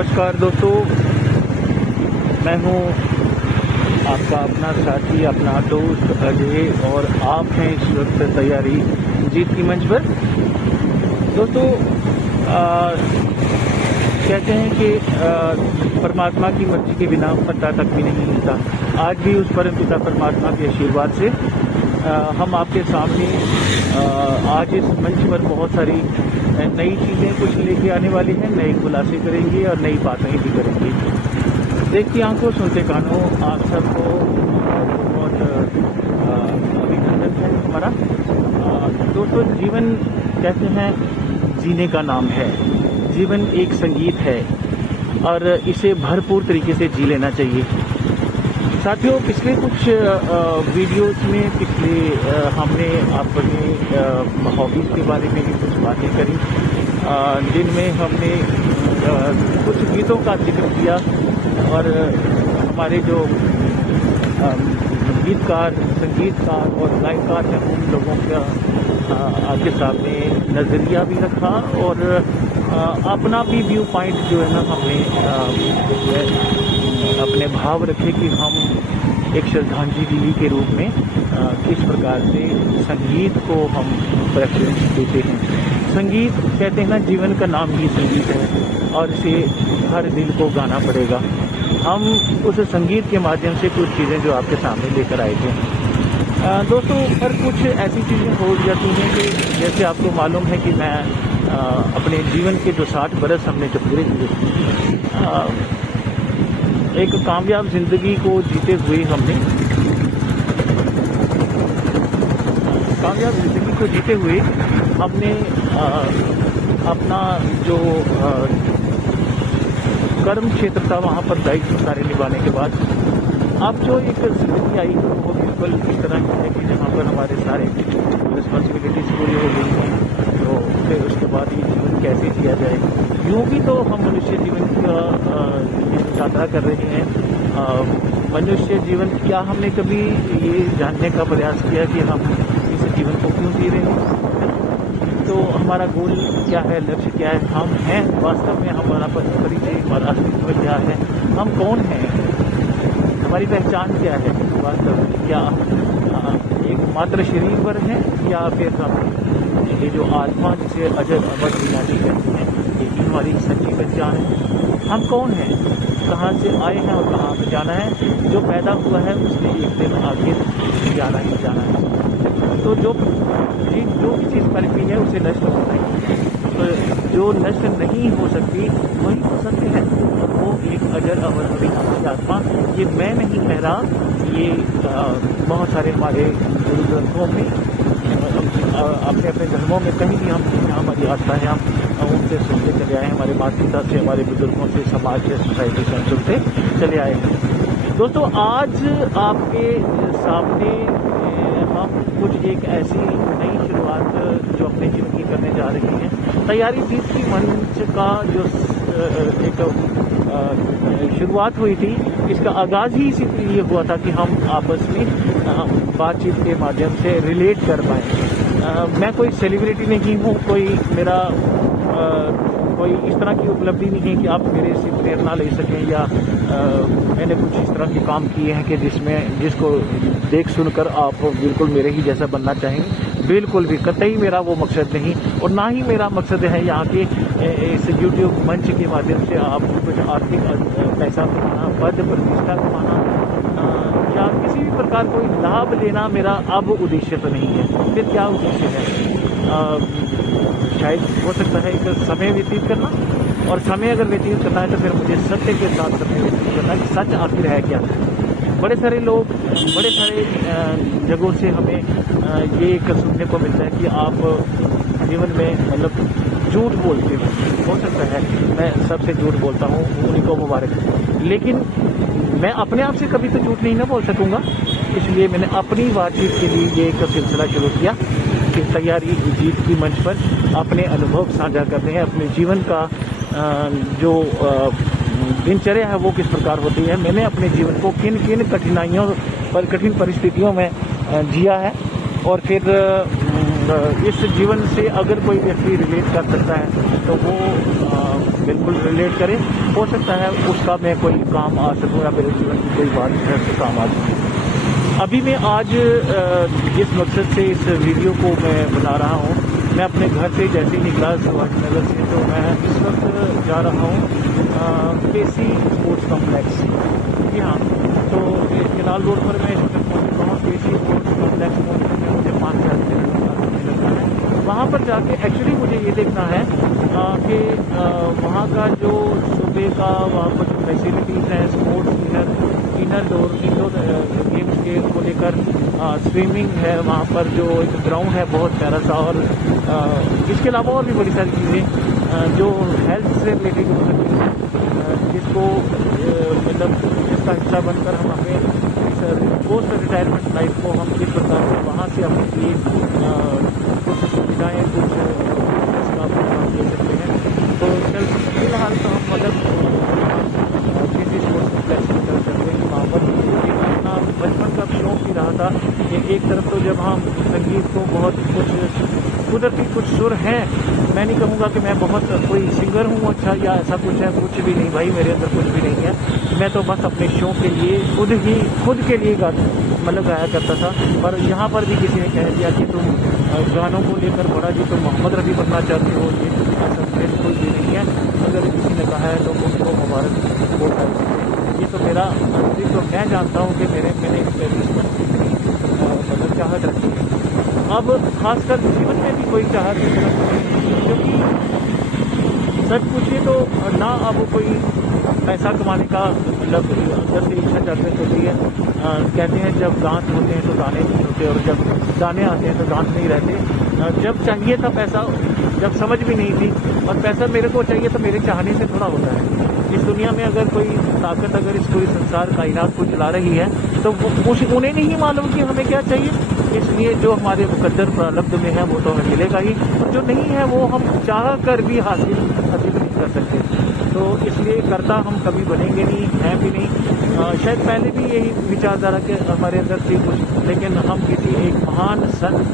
नमस्कार दोस्तों, मैं हूं आपका अपना साथी, अपना दोस्त अजय और आप हैं इस वक्त तैयारी जीत की मंच पर। दोस्तों कहते हैं कि परमात्मा की मर्जी के बिना पत्ता तक भी नहीं मिलता। आज भी उस परम पिता परमात्मा के आशीर्वाद से हम आपके सामने आज इस मंच पर बहुत सारी नई चीज़ें कुछ लेके आने वाली हैं, नए खुलासे करेंगे और नई बातें भी करेंगे। देखती आंखों सुनते कानों, आप सबको बहुत अभिनंदन है हमारा। दोस्तों, जीवन कहते हैं जीने का नाम है, जीवन एक संगीत है और इसे भरपूर तरीके से जी लेना चाहिए। साथियों, पिछले कुछ वीडियोस में हमने अपने हॉबीज़ के बारे में भी कुछ बातें करी, जिनमें हमने कुछ गीतों का जिक्र किया और हमारे जो गीतकार, संगीतकार और गायकार हैं उन लोगों का आपके सामने नज़रिया भी रखा और अपना भी व्यू पॉइंट जो है ना हमने अपने भाव रखे कि हम एक श्रद्धांजलि के रूप में किस प्रकार से संगीत को हम प्रेफरेंस देते हैं। संगीत कहते हैं ना, जीवन का नाम ही संगीत है और इसे हर दिल को गाना पड़ेगा। हम उस संगीत के माध्यम से कुछ चीज़ें जो आपके सामने लेकर आए थे दोस्तों, पर कुछ ऐसी चीज़ें हो जाती हैं कि जैसे आपको मालूम है कि मैं अपने जीवन के जो 60 बरस हमने जो पूरे किए, एक कामयाब ज़िंदगी को जीते हुए हमने अपना जो कर्म क्षेत्र था वहाँ पर दायित्व सारे निभाने के बाद अब जो एक ज़िंदगी आई वो बिल्कुल इस तरह की है कि जहाँ पर हमारे सारे रिस्पॉन्सिबिलिटीज़ पूरी हो गई हैं, तो फिर उसके बाद ये जीवन कैसे जिया जाए। यूँ भी तो हम मनुष्य जीवन का यात्रा कर रहे हैं। मनुष्य जीवन क्या हमने कभी ये जानने का प्रयास किया कि हम इस जीवन को क्यों जी रहे हैं, तो हमारा गोल क्या है, लक्ष्य क्या है, हम हैं वास्तव में, हमारा परिचय, हमारा अस्तित्व क्या है, हम कौन हैं, हमारी पहचान क्या है वास्तव में। क्या एक मात्र शरीर पर है या फिर हम ये जो आत्मा जिसे अजर अमर विनाशी कहते हैं, ये हमारी सच्ची पहचान है। हम कौन हैं, कहाँ से आए हैं और कहाँ पे जाना है। जो पैदा हुआ है उसने एक दिन आगे जाना ही जाना है। तो जो भी चीज़ पर भी है उसे नष्ट होना है, तो जो नष्ट नहीं हो सकती वही हो सकते हैं, और वो एक अजर अमर अविनाशी आत्मा। ये मैं नहीं कह रहा, ये बहुत सारे हमारे गुरु ग्रंथों में, अपने अपने धर्मों में कहीं भी हम हमारी आस्था है, हम उनसे सुनते चले आए हैं, हमारे माता पिता से, हमारे बुजुर्गों से, समाज से, सोसाइटी से हम सुनते चले आए हैं। दोस्तों, आज आपके सामने हम कुछ एक ऐसी नई शुरुआत जो अपने जीवन की करने जा रहे हैं। तैयारी जीत की मंच का जो एक शुरुआत हुई थी, इसका आगाज़ ही इसीलिए हुआ था कि हम आपस में बातचीत के माध्यम से रिलेट कर पाएँ। मैं कोई सेलिब्रिटी नहीं हूँ, कोई मेरा कोई इस तरह की उपलब्धि नहीं है कि आप मेरे से प्रेरणा ले सकें, या मैंने कुछ इस तरह के काम किए हैं कि जिसको देख सुनकर आप बिल्कुल मेरे ही जैसा बनना चाहेंगे। बिल्कुल भी, कतई मेरा वो मकसद नहीं, और ना ही मेरा मकसद है यहाँ के इस यूट्यूब मंच के माध्यम से आपको कुछ आर्थिक पैसा कमाना, पद प्रतिष्ठा कमाना या किसी भी प्रकार कोई लाभ लेना मेरा अब उद्देश्य तो नहीं है। फिर क्या उद्देश्य है? शायद हो सकता है एक समय व्यतीत करना, और समय अगर व्यतीत करना है तो फिर मुझे सत्य के साथ समय व्यतीत करना कि सच आखिर है क्या। बड़े सारे लोग, बड़े सारे जगहों से हमें ये एक सुनने को मिलता है कि आप जीवन में मतलब झूठ बोलते हो सकता है मैं सबसे झूठ बोलता हूँ, उन्हीं को मुबारक, लेकिन मैं अपने आप से कभी तो झूठ नहीं ना बोल सकूँगा। इसलिए मैंने अपनी बातचीत के लिए ये एक सिलसिला शुरू किया कि तैयारी जीत की मंच पर अपने अनुभव साझा करते हैं, अपने जीवन का जो दिनचर्या है वो किस प्रकार होती है, मैंने अपने जीवन को किन कठिन परिस्थितियों में जिया है, और फिर इस जीवन से अगर कोई व्यक्ति रिलेट कर सकता है तो वो बिल्कुल रिलेट करे। हो सकता है उसका मैं कोई काम आ सकूँ या मेरे जीवन की कोई बात घर से काम आ सकूँ। अभी मैं आज जिस मकसद से इस वीडियो को मैं बना रहा हूँ, मैं अपने घर से जैसे ही निकला शिवाजी नगर से, तो मैं इस वक्त जा रहा हूँ केसी स्पोर्ट्स कॉम्प्लेक्स। जी हाँ, तो केनाल रोड पर मैं इस वक्त पहुँच रहा हूँ। केसी स्पोर्ट्स कॉम्प्लेक्स पहुँचने में मुझे 5 से 6 मिनट लगता है। वहाँ पर जाके एक्चुअली मुझे ये देखना है कि वहाँ का जो सुबह का वहाँ पर जो फैसिलिटीज़ हैं स्पोर्ट्स इंडोर गेम्स के को लेकर, स्विमिंग है वहाँ पर, जो एक ग्राउंड है बहुत प्यारा सा, और इसके अलावा और भी बड़ी सारी चीज़ें जो हेल्थ से रिलेटेड हो सकती हैं, जिसको मतलब इसका हिस्सा बनकर हम हमें पोस्ट रिटायरमेंट लाइफ को हम किस प्रकार से वहाँ से अपने लिए कुछ सुविधाएँ कुछ इसका हम ले सकते हैं। तो चल फिलहाल तो हम मतलब किसी स्पोर्ट्स कॉम्प्लेक्स की तरफ चलते हैं। वहाँ पर एक अपना बचपन का शौक भी रहा था कि एक तरफ तो जब हम संगीत को बहुत कुछ कुदरती कुछ सुर हैं, मैं नहीं कहूँगा कि मैं बहुत कोई सिंगर हूँ अच्छा या ऐसा कुछ है, कुछ भी नहीं भाई, मेरे अंदर कुछ भी नहीं है। मैं तो बस अपने शौक के लिए खुद के लिए मतलब गाया करता था। पर यहाँ पर भी किसी ने कह दिया कि तुम गानों को लेकर बड़ा जी तुम मोहम्मद रफ़ी बनना चाहते हो, ये ऐसा बिल्कुल भी नहीं है। अगर किसी ने कहा है तो उनको मुबारक हो। ये तो मेरा तो मैं जानता हूँ कि मैंने मतलब चाहत रखी है। अब खासकर जीवन में भी कोई चाहत नहीं, क्योंकि सच पूछिए तो ना अब कोई पैसा कमाने का मतलब अंदर से इच्छा जागृत होती है। कहते हैं जब दांत होते हैं तो दाने नहीं होते, और जब दाने आते हैं तो दांत नहीं रहते। जब चाहिए था पैसा, जब समझ भी नहीं थी, और पैसा मेरे को चाहिए तो मेरे चाहने से थोड़ा होता है। इस दुनिया में अगर कोई ताकत अगर इस पूरी संसार कायनात को चला रही है तो उन्हें नहीं मालूम कि हमें क्या चाहिए। इसलिए जो हमारे मुकद्दर प्रारब्ध में है वो तो हमें मिलेगा ही, और जो नहीं है वो हम चाह कर भी हासिल नहीं कर सकते। तो इसलिए करता हम कभी बनेंगे नहीं, हैं भी नहीं। शायद पहले भी यही विचारधारा के हमारे अंदर थी कुछ, लेकिन हम किसी एक महान संत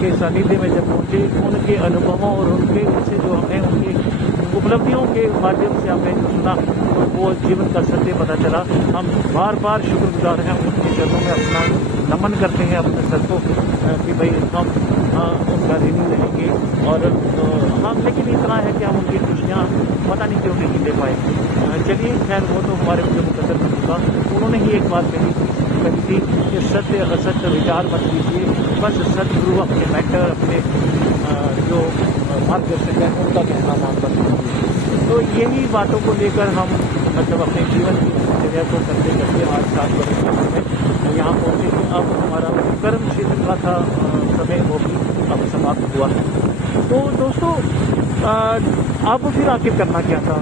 के सानिध्य में जब पहुँचे, उनके अनुभवों और उनके से जो हमें उनकी उपलब्धियों के माध्यम से हमने सुना, तो वो जीवन का सत्य पता चला। हम बार बार शुक्रगुजार हैं, उनके चरणों में अपना नमन करते हैं अपने सर को कि भाई हम उनका ऋणी रहेंगे। और हम लेकिन इतना है कि हम उनकी खुशियाँ पता नहीं क्यों नहीं ले पाए। चलिए खैर, वो तो हमारे जो मुकद्दर में होगा। उन्होंने ही एक बात कही थी कि सत्य असत्य विचार मत कीजिए, बस सदगुरु अपने मैटर अपने जो मार्गदर्शक है उनका कहना मानकर कीजिए। तो यही बातों को लेकर हम मतलब अपने जीवन की जगह को करते करते आज 7 बजे में यहाँ पहुँचे। अब हमारा कर्म क्षेत्र का था समय वो भी अब समाप्त हुआ। तो दोस्तों अब फिर आखिर करना क्या था?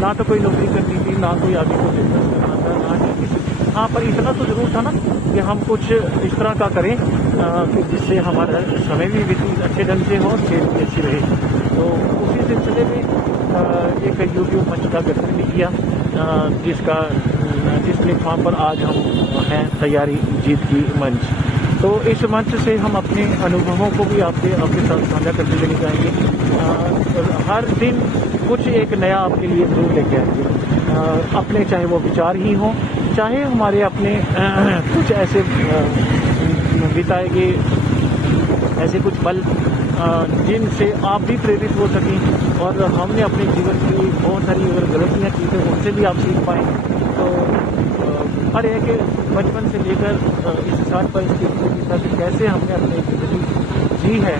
ना तो कोई नौकरी करनी थी, ना कोई आगे को बिजनेस करना था, ना ही किसी। हाँ, पर इतना तो ज़रूर था ना कि हम कुछ इस तरह का करें कि जिससे हमारा समय भी अच्छे ढंग से हो, सेहत भी अच्छी रहे। तो उसी सिलसिले में एक यूट्यूब मंच का गठन भी किया, जिस प्लेटफॉर्म पर आज हम हैं, तैयारी जीत की मंच। तो इस मंच से हम अपने अनुभवों को भी आपके साथ साझा करते चले जाएंगे। हर दिन कुछ एक नया आपके लिए जरूर लेके आएंगे, अपने चाहे वो विचार ही हों, चाहे हमारे अपने कुछ ऐसे बिताए गए ऐसे कुछ पल जिनसे आप भी प्रेरित हो सकें, और हमने अपने जीवन की बहुत सारी अगर गलतियाँ की तो उनसे भी आप सीख पाएँ। तो हर एक बचपन से लेकर इस 60 परिस्थिति तक कैसे हमने अपनी ज़िंदगी जी है,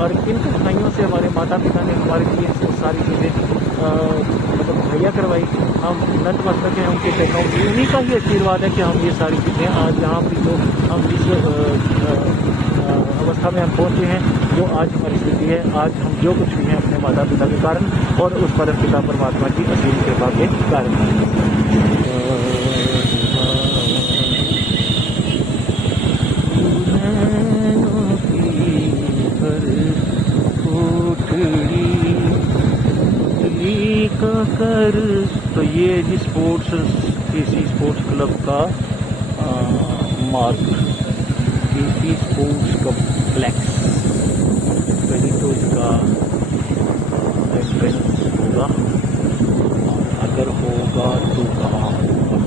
और किन कठिनाइयों से हमारे माता पिता ने हमारे लिए वो सारी चीज़ें मतलब मुहैया करवाई। हम नतमस्तक हैं उनके चरणों की, उन्हीं का ही आशीर्वाद है कि हम ये सारी चीज़ें आज यहाँ भी जो हम जिस अवस्था में हम पहुँचे हैं, जो आज हमारी स्थिति है, आज हम जो कुछ भी हैं अपने माता पिता के कारण और उस परम पिता परमात्मा की असीम कृपा के कारण। कर तो ये जी केसी स्पोर्ट्स क्लब का मार्ग, केसी स्पोर्ट्स कॉम्प्लेक्स। अगर होगा तो कहाँ होगा।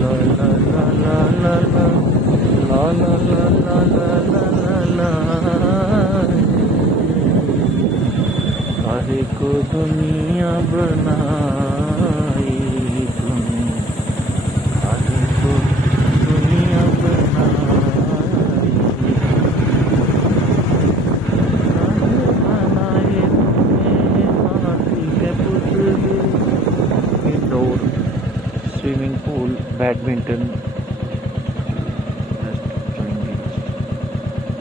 ला ला ला ला ला ला ला ला ला ला ला ला ला। काहे को दुनिया बनाई तूने, काहे को दुनिया बनाई, बनाए तूने माटी के पुतले। Indoor swimming pool, badminton,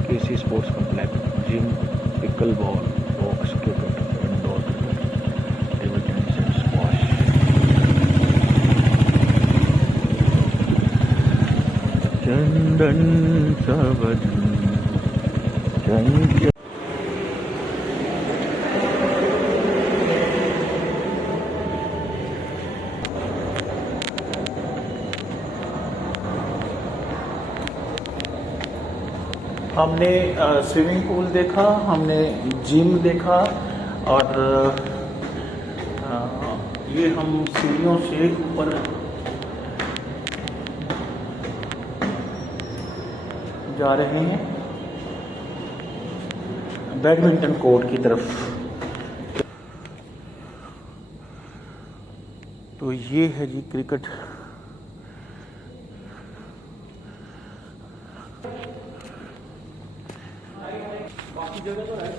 KC sports complex, gym, pickle ball, box cricket, indoor cricket, table tennis and squash. चंदन सबन चंचल। हमने स्विमिंग पूल देखा, हमने जिम देखा, और ये हम सीढ़ियों से ऊपर जा रहे हैं बैडमिंटन कोर्ट की तरफ। तो ये है जी क्रिकेट। जगह तो है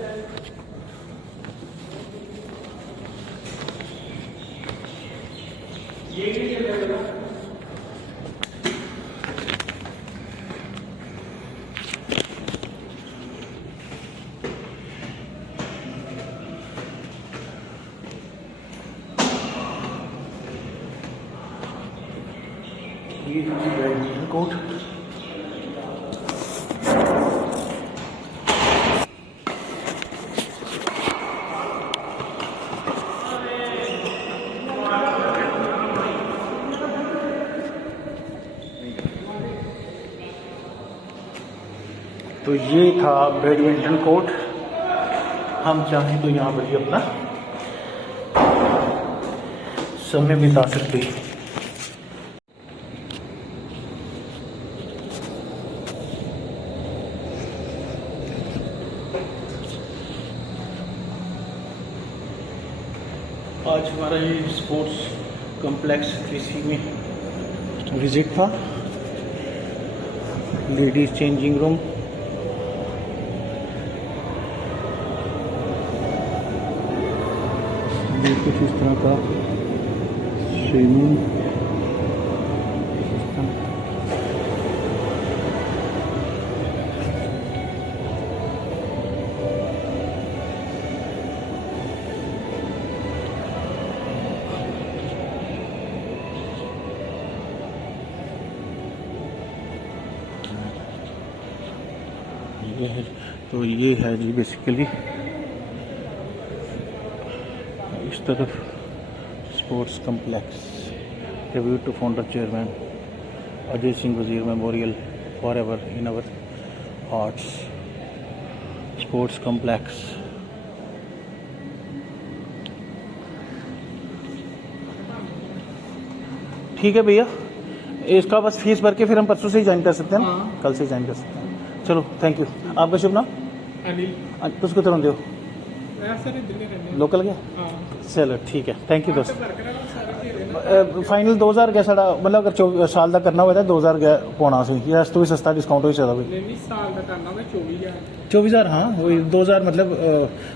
ये बैडमिंटन कोर्ट। तो ये था बैडमिंटन कोर्ट। हम चाहें तो यहाँ पर ही अपना समय बिता सकते हैं। आज हमारा ये स्पोर्ट्स कॉम्प्लेक्स किसी में विजिट था। लेडीज चेंजिंग रूम, ये कुछ इस तरह का स्विमिंग सिस्टम। ये है, तो ये है जी बेसिकली इस तरफ sports complex. Tribute to founder chairman Ajay Singh Wazir memorial forever in our hearts. Sports complex. ठीक है भैया, इसका बस फीस भर के फिर हम परसों से ही ज्वाइन कर सकते हैं ना? कल से ज्वाइन कर सकते हैं। चलो थैंक यू। आपका शुभ नाम? अनिल। तुझ को तरह दो लोकल गया। चलो ठीक है, थैंक यू दोस्त। फाइनल 2000 गया साढ़ा, मतलब अगर साल का करना हुआ 2000 गया पौना से, या तो भी सस्ता डिस्काउंट हो सकता भाई। साल का करना होगा 24,000। हाँ वही 2000 मतलब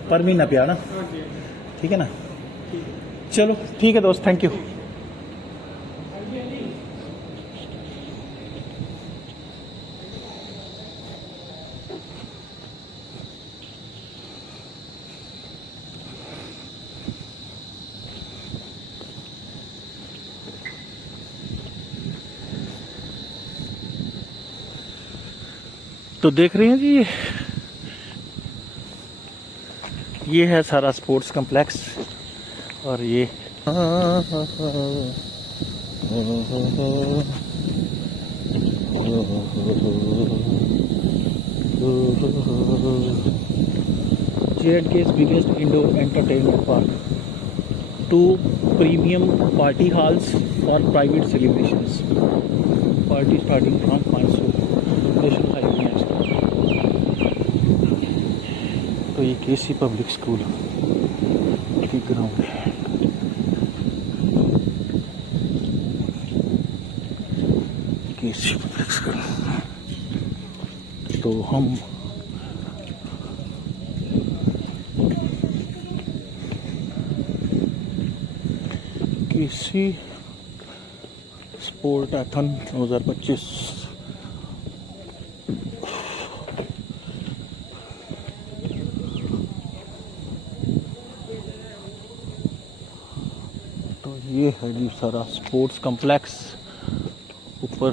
पर महीना पिया ना। ठीक है ना? चलो ठीक है दोस्त, थैंक यू। तो देख रहे हैं जी, ये है सारा स्पोर्ट्स कॉम्प्लेक्स। और ये J&K's biggest indoor entertainment park. 2 premium party halls for private celebrations. Party starting from 500 national highway है इसका। तो ये केसी पब्लिक स्कूल की ग्राउंड है। केसी पब्लिक स्कूल। तो हम केसी स्पोर्टाथन 2025 तो ये है जी सारा स्पोर्ट्स कॉम्प्लेक्स ऊपर,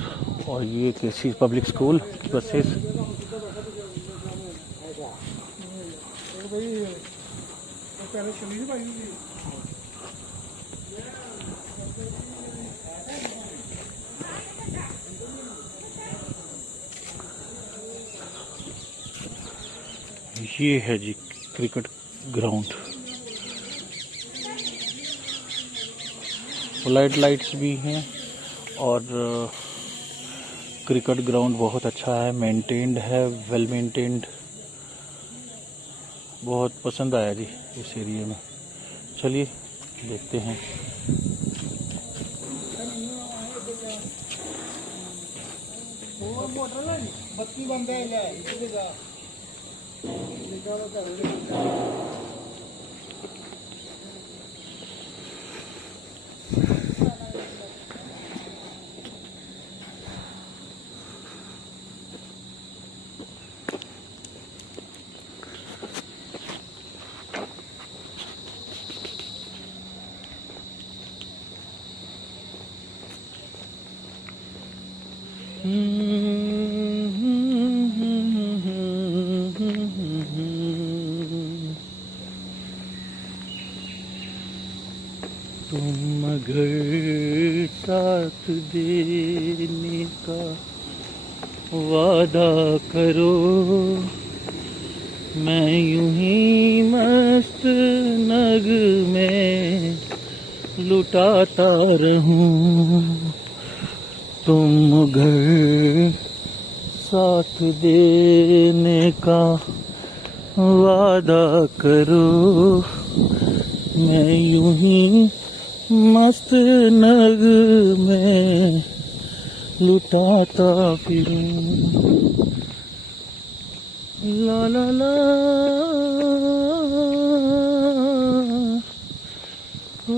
और ये केसी पब्लिक स्कूल की बसेस। ये है जी क्रिकेट ग्राउंड। लाइट्स भी हैं और क्रिकेट ग्राउंड बहुत अच्छा है, मेंटेन्ड है, वेल मेंटेन्ड। बहुत पसंद आया जी इस एरिया में। चलिए देखते हैं। बत्ती बंद है। तुम अगर साथ देने का वादा करो, मैं यूं ही मस्त नग में लुटाता रहूं। तुम अगर साथ देने का वादा करो, मैं यूं ही मस्त नग में लुटाता फिरूं। ला ला ला ओ